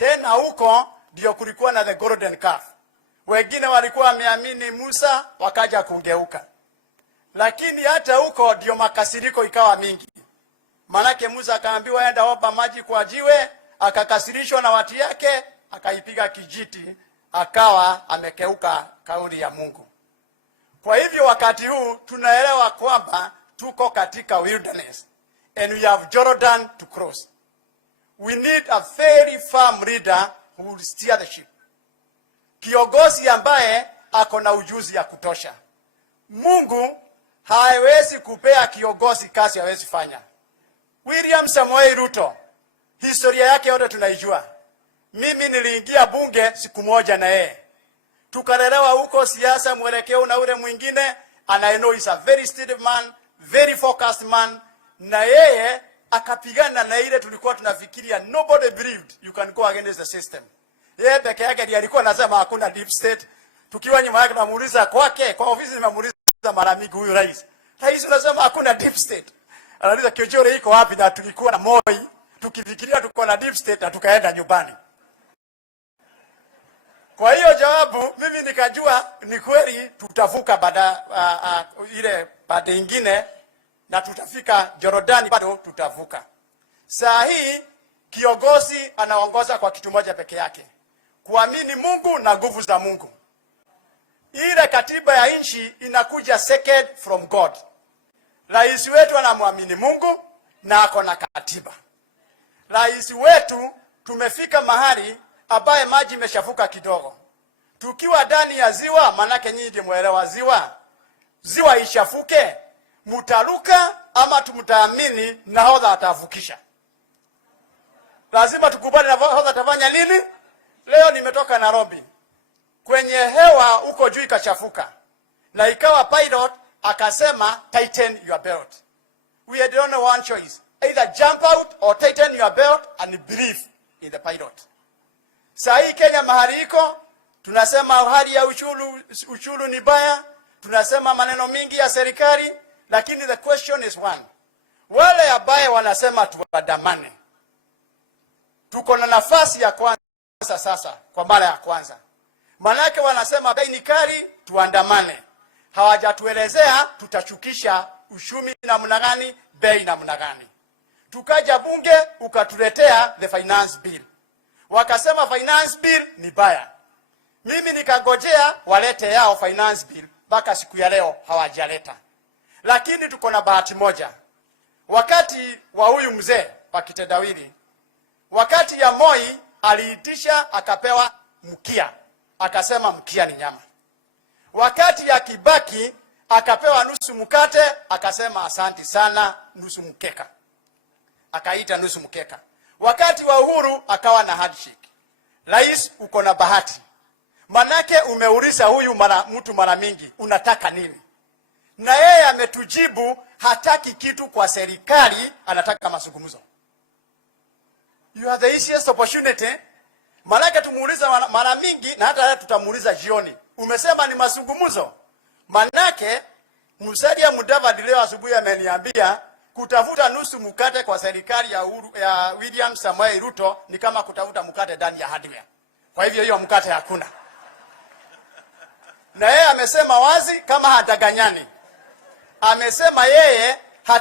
Tena huko ndio kulikuwa na the golden calf. Wengine walikuwa wameamini Musa wakaja kungeuka. Lakini hata huko ndio makasiriko ikawa mingi. Manake Musa akaambiwa enda omba maji kwa jiwe, akakasirishwa na watu yake, akaipiga kijiti, akawa amekeuka kauli ya Mungu. Kwa hivyo wakati huu tunaelewa kwamba tuko katika wilderness and we have Jordan to cross. We need a very firm leader who will steer the ship. Kiongozi ambaye ako na ujuzi ya kutosha. Mungu haiwezi kupea kiongozi kazi hawezi fanya. William Samoei Ruto, historia yake yote tunaijua. Mimi niliingia bunge siku moja na yeye. Tukalelewa huko siasa mwelekeo na ule mwingine, and I know he's a very steady man, very focused man, na yeye akapigana na ile tulikuwa tunafikiria nobody believed you can go against the system. Yeye peke yake ndiye alikuwa anasema hakuna deep state. Tukiwa nyuma yake tunamuuliza kwake, kwa ofisi nimemuuliza mara mingi huyu rais. Rais unasema hakuna deep state. Anauliza Kiunjuri iko wapi, na tulikuwa na Moi tukifikiria tuko na deep state na tukaenda nyumbani. Kwa hiyo jawabu mimi nikajua ni kweli tutavuka ile baada nyingine na tutafika Jordani, bado tutavuka. Saa hii kiongozi anaongoza kwa kitu moja peke yake, kuamini Mungu na nguvu za Mungu. Ile katiba ya nchi inakuja second from God. Rais wetu anamwamini Mungu na ako na katiba. Rais wetu tumefika mahali ambaye maji imeshafuka kidogo. Tukiwa ndani ya ziwa, manake nyinyi ndio mwelewa ziwa. Ziwa ishafuke, mutaruka ama tumtaamini nahodha atavukisha. Lazima tukubali nahodha atafanya nini? Leo nimetoka Nairobi. Kwenye hewa huko juu ikachafuka. Na ikawa pilot akasema tighten your belt. We had only one choice. Either jump out or tighten your belt and believe in the pilot. Saa hii Kenya mahali iko, tunasema hali ya uchuru ni baya, tunasema maneno mingi ya serikali, lakini the question is one. Wale ambaye wanasema tuandamane, tuko na nafasi ya kwanza sasa kwa mara ya kwanza. Manake wanasema bei ni kali, tuandamane. Hawajatuelezea tutachukisha ushumi namna gani, bei namna gani. Tukaja bunge ukatuletea the finance bill. Wakasema finance bill ni baya. Mimi nikangojea walete yao finance bill, mpaka siku ya leo hawajaleta. Lakini tuko na bahati moja. Wakati wa huyu mzee wa kitendawili, wakati ya Moi aliitisha akapewa mkia, akasema mkia ni nyama. Wakati ya Kibaki akapewa nusu mkate, akasema asanti sana nusu mkeka. Akaita nusu mkeka. Wakati wa Uhuru akawa na handshake. Rais uko na bahati. Manake umeuliza huyu mtu mara mingi unataka nini? Na yeye ametujibu hataki kitu kwa serikali, anataka mazungumzo. You have the easiest opportunity. Manake tumuuliza mara mingi na hata tutamuuliza jioni. Umesema ni mazungumzo. Manake Musalia Mudavadi leo asubuhi ameniambia kutafuta nusu mkate kwa serikali ya William Samoei Ruto ni kama kutafuta mkate ndani ya hardware. Kwa hivyo hiyo mkate hakuna. Na yeye amesema wazi kama hataganyani. Amesema yeye